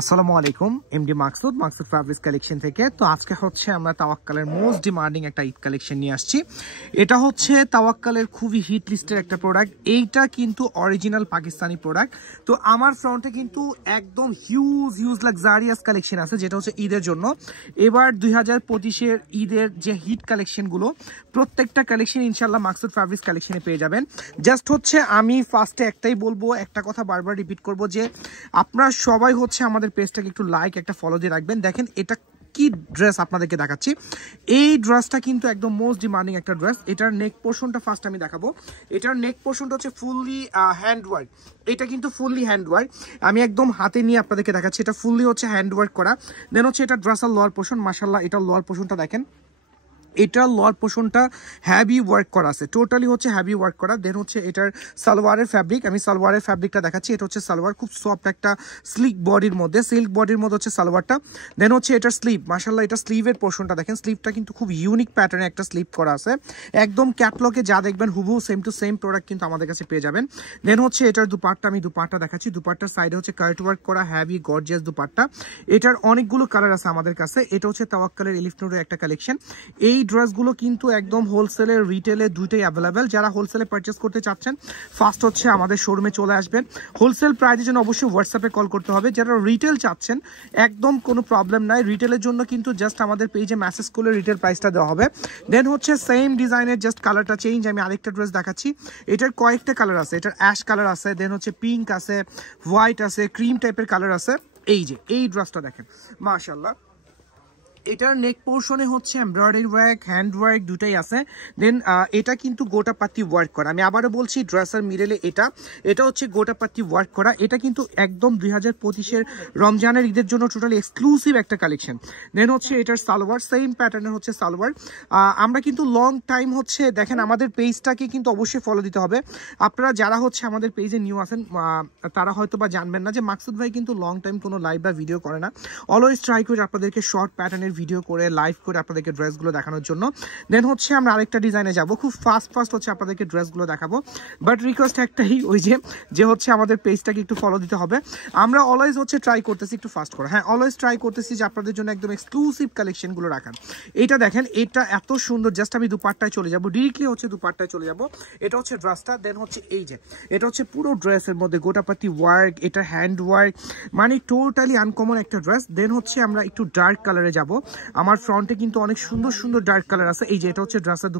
আসসালামু আলাইকুম MD Maksud fabrics collection থেকে। তো আজকে হচ্ছে আমরা তাওয়াক্কালের মোস্ট ডিমান্ডিং একটা ঈদ কালেকশন নিয়ে আসছি। এটা হচ্ছে তাওয়াক্কালের খুবই হিট লিস্টের একটা প্রোডাক্ট। এইটা কিন্তু অরিজিনাল পাকিস্তানি প্রোডাক্ট। তো আমার ফ্রন্টে কিন্তু একদম হিউজ লাক্সারিয়াস কালেকশন আছে, যেটা হচ্ছে ঈদের জন্য। এবার 2025-এর ঈদের যে হিট কালেকশনগুলো, প্রত্যেকটা কালেকশন ইনশাল্লাহ মাকসুদ ফ্যাব্রিক্স কালেকশনে পেয়ে যাবেন। জাস্ট হচ্ছে আমি ফার্স্টে একটাই বলবো, একটা কথা বারবার রিপিট করবো, যে আপনারা সবাই হচ্ছে আমাদের পেজটাকে একটু লাইক, একটা ফলো দিয়ে রাখবেন। দেখেন এটা কি ড্রেস আপনাদেরকে দেখাচ্ছি। এই ড্রেসটা কিন্তু একদম মোস্ট ডিমান্ডিং একটা ড্রেস। এটার নেক পোর্শনটা ফার্স্ট আমি দেখাবো। এটার নেক পোর্শনটা হচ্ছে ফুললি হ্যান্ডওয়ার্ক। এটা কিন্তু ফুললি হ্যান্ডওয়ার্ক। আমি একদম হাতে নিয়ে আপনাদেরকে দেখাচ্ছি। এটা ফুললি হচ্ছে হ্যান্ডওয়ার্ক করা। দেন হচ্ছে এটা ড্রেসের লোয়ার পোর্শন। মাশাআল্লাহ, এটা লোয়ার পোর্শনটা দেখেন। এটার লোয়ার পোর্শনটা হ্যাভি ওয়ার্ক করা আছে, টোটালি হচ্ছে হ্যাভি ওয়ার্ক করা। দেন হচ্ছে এটার সালোয়ারের ফ্যাব্রিক, আমি সালোয়ারের ফ্যাব্রিকটা দেখাচ্ছি। এটা হচ্ছে সালোয়ার, খুব সফট একটা স্লিক বডির মধ্যে, সিল্ক বডির মধ্যে হচ্ছে সালোয়ারটা। দেন হচ্ছে এটার স্লিভ, মাশাআল্লাহ এটা স্লিভের পোর্শনটা দেখেন। স্লিভটা কিন্তু খুব ইউনিক প্যাটার্নে একটা স্লিভ করা আছে। একদম ক্যাটলগে যা দেখবেন হুবহু সেম টু সেম প্রোডাক্ট কিন্তু আমাদের কাছে পেয়ে যাবেন। দেন হচ্ছে এটার দুপাট্টা, আমি দুপাট্টা দেখাচ্ছি। দুপাট্টার সাইডে হচ্ছে কার্ট ওয়ার্ক করা হ্যাভি গর্জিয়াস দুপাট্টা। এটার অনেকগুলো কালার আছে আমাদের কাছে। এটা হচ্ছে তাওয়াক্কালের এলিফ নুরের একটা কালেকশন। এই ড্রেসগুলো কিন্তু একদম হোলসেলে রিটেলে দুইটাই অ্যাভেলেবেল। যারা হোলসেলে পারচেস করতে চাচ্ছেন ফার্স্ট হচ্ছে আমাদের শোরুমে চলে আসবেন। হোলসেল প্রাইসের জন্য অবশ্যই হোয়াটসঅ্যাপে কল করতে হবে। যারা রিটেল চাচ্ছেন একদম কোনো প্রবলেম নাই, রিটেলের জন্য কিন্তু জাস্ট আমাদের পেজে মেসেজ করলে রিটেল প্রাইসটা দেওয়া হবে। দেন হচ্ছে সেম ডিজাইনের জাস্ট কালারটা চেঞ্জ। আমি আরেকটা ড্রেস দেখাচ্ছি। এটার কয়েকটা কালার আছে। এটার অ্যাশ কালার আছে, দেন হচ্ছে পিঙ্ক আছে, হোয়াইট আছে, ক্রিম টাইপের কালার আছে। এই যে এই ড্রেসটা দেখেন, মাশাআল্লাহ। এটার নেক পোর্শনে হচ্ছে এমব্রয়ডারি ওয়ার্ক, হ্যান্ড ওয়ার্ক দুটাই আছে। দেন এটা কিন্তু গোটাপাতি ওয়ার্ক করা। আমি আবারও বলছি, ড্রেসের মিডলে এটা হচ্ছে গোটাপাতি ওয়ার্ক করা। এটা কিন্তু একদম 2025-এর রমজানের ঈদের জন্য টোটালি এক্সক্লুসিভ একটা কালেকশন। দেন হচ্ছে এটার সালোয়ার, সেম প্যাটার্নের হচ্ছে সালোয়ার। আমরা কিন্তু লং টাইম হচ্ছে দেখেন আমাদের পেজটাকে কিন্তু অবশ্যই ফলো দিতে হবে। আপনারা যারা হচ্ছে আমাদের পেজে নিউ আছেন তারা হয়তো বা জানবেন না যে মাকসুদ ভাই কিন্তু লং টাইম কোনো লাইভ বা ভিডিও করে না। অলওয়েজ ট্রাই করি আপনাদেরকে শর্ট প্যাটার্নের ভিডিও করে লাইভ করে আপনাদেরকে ড্রেসগুলো দেখানোর জন্য। দেন হচ্ছে আমরা আরেকটা ডিজাইনে যাব, খুব ফাস্ট হচ্ছে আপনাদেরকে ড্রেসগুলো দেখাবো। বাট রিকোয়েস্ট একটাই, ওই যে হচ্ছে আমাদের পেজটাকে একটু ফলো দিতে হবে। আমরা অলওয়েজ হচ্ছে ট্রাই করতেছি একটু ফাস্ট করা। হ্যাঁ, অলওয়েজ ট্রাই করতেছি যে আপনাদের জন্য একদম এক্সক্লুসিভ কালেকশনগুলো রাখার। এটা দেখেন, এটা এত সুন্দর। জাস্ট আমি দুপাট্টায় চলে যাব, ডিরেক্টলি হচ্ছে দুপাট্টায় চলে যাব। এটা হচ্ছে ড্রেসটা। দেন হচ্ছে এই যে এটা হচ্ছে পুরো ড্রেসের মধ্যে গোটাপাতি ওয়ার্ক, এটা হ্যান্ড ওয়ার্ক, মানে টোটালি আনকমন একটা ড্রেস। দেন হচ্ছে আমরা একটু ডার্ক কালারে যাব। আমার ফ্রন্টে কিন্তু অনেক সুন্দর ডার্ক কালার আছে। এই যে এটা হচ্ছে ড্রেসের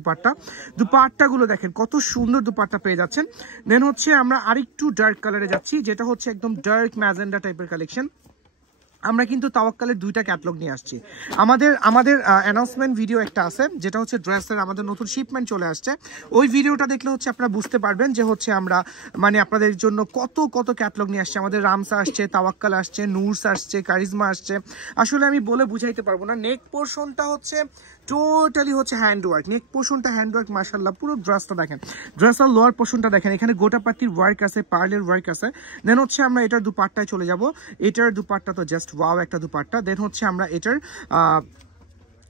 দুপাট্টাগুলো দেখেন কত সুন্দর দুপাট্টা পেয়ে যাচ্ছেন। দেন হচ্ছে আমরা আরেকটু ডার্ক কালারে যাচ্ছি, যেটা হচ্ছে একদম ডার্ক ম্যাজেন্ডা টাইপের কালেকশন। আমরা কিন্তু তাওয়াক্কালের দুইটা ক্যাটালগ নিয়ে আসছি। আমাদের অ্যানাউন্সমেন্ট ভিডিও একটা আছে, যেটা হচ্ছে ড্রেসের আমাদের নতুন শিপমেন্ট চলে আসছে। ওই ভিডিওটা দেখলে হচ্ছে আপনারা বুঝতে পারবেন যে হচ্ছে আমরা মানে আপনাদের জন্য কত ক্যাটালগ নিয়ে আসছে। আমাদের রামসা আসছে, তাওয়াক্কাল আসছে, নুরস আসছে, কারিজমা আসছে। আসলে আমি বলে বুঝাইতে পারবো না। নেক পোর্শনটা হচ্ছে টোটালি হচ্ছে হ্যান্ডওয়ার্ক, নেক পোর্শনটা হ্যান্ডওয়ার্ক। মাশাআল্লাহ, পুরো ড্রেসটা দেখেন। ড্রেসের লোয়ার পোর্শনটা দেখেন, এখানে গোটাপাতির ওয়ার্ক আছে, পার্লের ওয়ার্ক আছে। দেন হচ্ছে আমরা এটার দুপাট্টায় চলে যাব। এটার দুপাট্টা তো জাস্ট ওয়াও একটা দুপাট্টা। দেন হচ্ছে আমরা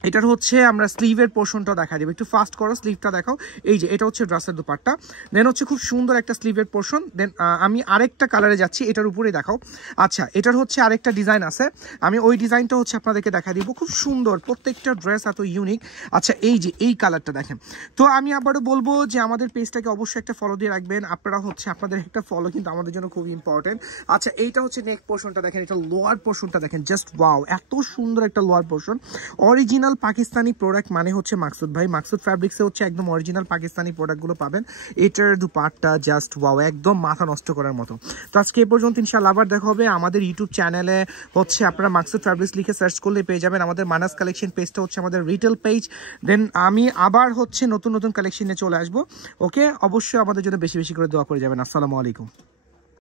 এটার হচ্ছে আমরা স্লিভের পোর্শনটা দেখা দিব। একটু ফাস্ট করো, স্লিভটা দেখাও। এই যে এটা হচ্ছে ড্রেসের দুপাট্টা। দেন হচ্ছে খুব সুন্দর একটা স্লিভের পোর্শন। দেন আমি আরেকটা কালারে যাচ্ছি, এটার উপরে দেখাও। আচ্ছা, এটার হচ্ছে আরেকটা ডিজাইন আছে, আমি ওই ডিজাইনটা হচ্ছে আপনাদেরকে দেখা দিব। খুব সুন্দর, প্রত্যেকটা ড্রেস এত ইউনিক। আচ্ছা, এই যে এই কালারটা দেখেন। তো আমি আবারও বলবো যে আমাদের পেজটাকে অবশ্যই একটা ফলো দিয়ে রাখবেন। আপনারা হচ্ছে আপনাদের একটা ফলো কিন্তু আমাদের জন্য খুব ইম্পর্টেন্ট। আচ্ছা, এইটা হচ্ছে নেক পোর্শনটা দেখেন, এটা লোয়ার পোর্শনটা দেখেন, জাস্ট ওয়াও, এত সুন্দর একটা lower portion. Original Pakistani product মানে হচ্ছে মাকসুদ ভাই। মাকসুদ ফ্যাব্রিক্সে হচ্ছে একদম অরিজিনাল পাকিস্তানি প্রোডাক্টগুলো পাবেন। এটার দুপাট্টা জাস্ট ওয়াও, একদম মাথা নষ্ট করার মতো। তো আজকে এ পর্যন্ত, ইনশাআল্লাহ আবার দেখা হবে। আমাদের ইউটিউব চ্যানেলে হচ্ছে আপনারা মাকসুদ ফ্যাব্রিক্স লিখে সার্চ করলে পেয়ে যাবেন। আমাদের মানাস কালেকশন পেজটা হচ্ছে আমাদের রিটেল পেজ। দেন আমি আবার হচ্ছে নতুন কালেকশনে চলে আসবো। ওকে, অবশ্যই আমাদের জন্য বেশি করে দোয়া করে যাবেন। আসসালামু আলাইকুম।